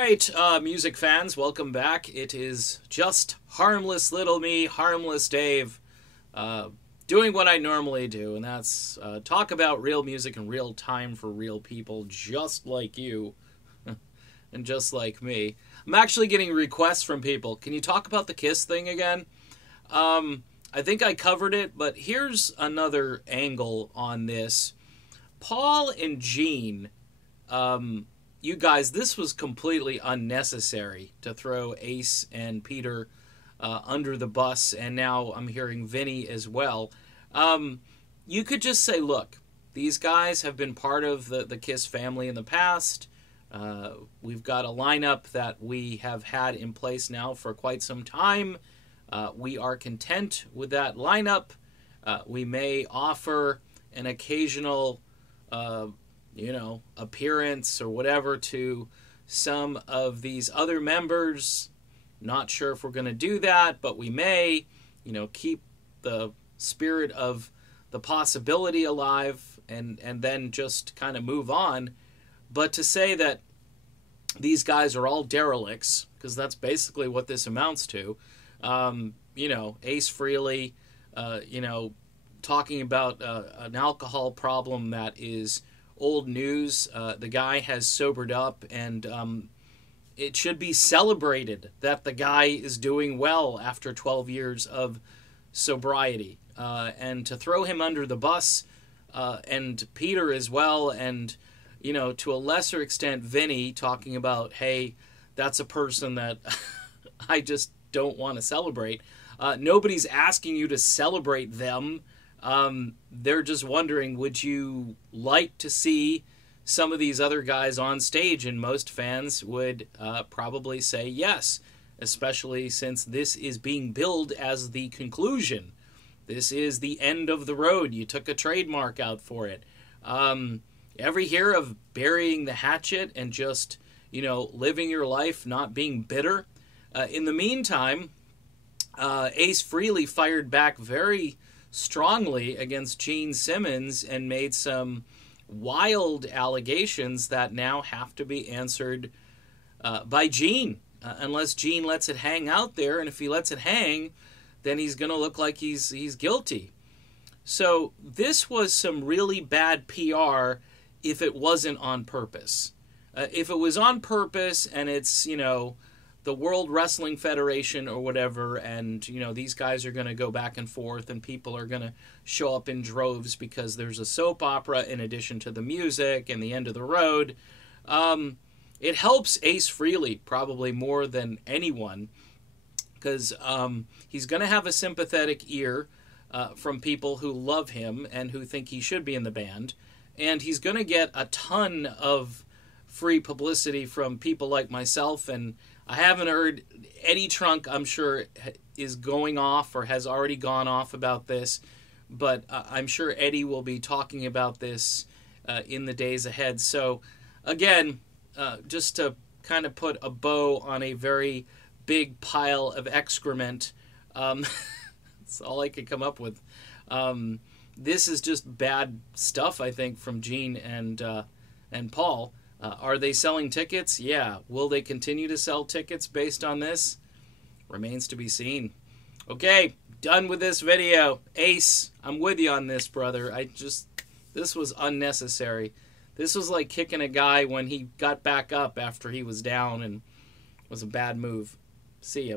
right, music fans, welcome back. It is just harmless little me, harmless Dave, doing what I normally do, and that's talk about real music in real time for real people just like you and just like me. I'm actually getting requests from people. Can you talk about the Kiss thing again? I think I covered it, but here's another angle on this. Paul and Gene, you guys, this was completely unnecessary to throw Ace and Peter under the bus, and now I'm hearing Vinny as well. You could just say, look, these guys have been part of the Kiss family in the past. We've got a lineup that we have had in place now for quite some time. We are content with that lineup. We may offer an occasional appearance or whatever to some of these other members. Not sure if we're going to do that, but we may, keep the spirit of the possibility alive and then just kind of move on. But to say that these guys are all derelicts, because that's basically what this amounts to, Ace Frehley, talking about an alcohol problem that is old news. The guy has sobered up, and it should be celebrated that the guy is doing well after 12 years of sobriety. And to throw him under the bus, and Peter as well, and, to a lesser extent, Vinny talking about, hey, that's a person that I just don't want to celebrate. Nobody's asking you to celebrate them. They're just wondering, would you like to see some of these other guys on stage? And most fans would probably say yes, especially since this is being billed as the conclusion. This is the end of the road. You took a trademark out for it. Ever hear of burying the hatchet and just, living your life, not being bitter? In the meantime, Ace Frehley fired back very strongly against Gene Simmons and made some wild allegations that now have to be answered by Gene, unless Gene lets it hang out there. And if he lets it hang, then he's going to look like he's guilty. So this was some really bad PR if it wasn't on purpose. If it was on purpose and it's, the World Wrestling Federation or whatever, and, these guys are going to go back and forth and people are going to show up in droves because there's a soap opera in addition to the music and the end of the road, it helps Ace Frehley probably more than anyone, because he's going to have a sympathetic ear from people who love him and who think he should be in the band, and he's going to get a ton of free publicity from people like myself. And I haven't heard, Eddie Trunk, I'm sure, is going off or has already gone off about this, but I'm sure Eddie will be talking about this in the days ahead. So, again, just to kind of put a bow on a very big pile of excrement, that's all I could come up with. This is just bad stuff, I think, from Gene and Paul. Are they selling tickets? Yeah. Will they continue to sell tickets based on this? Remains to be seen. Okay, done with this video. Ace, I'm with you on this, brother. This was unnecessary. This was like kicking a guy when he got back up after he was down, and was a bad move. See ya.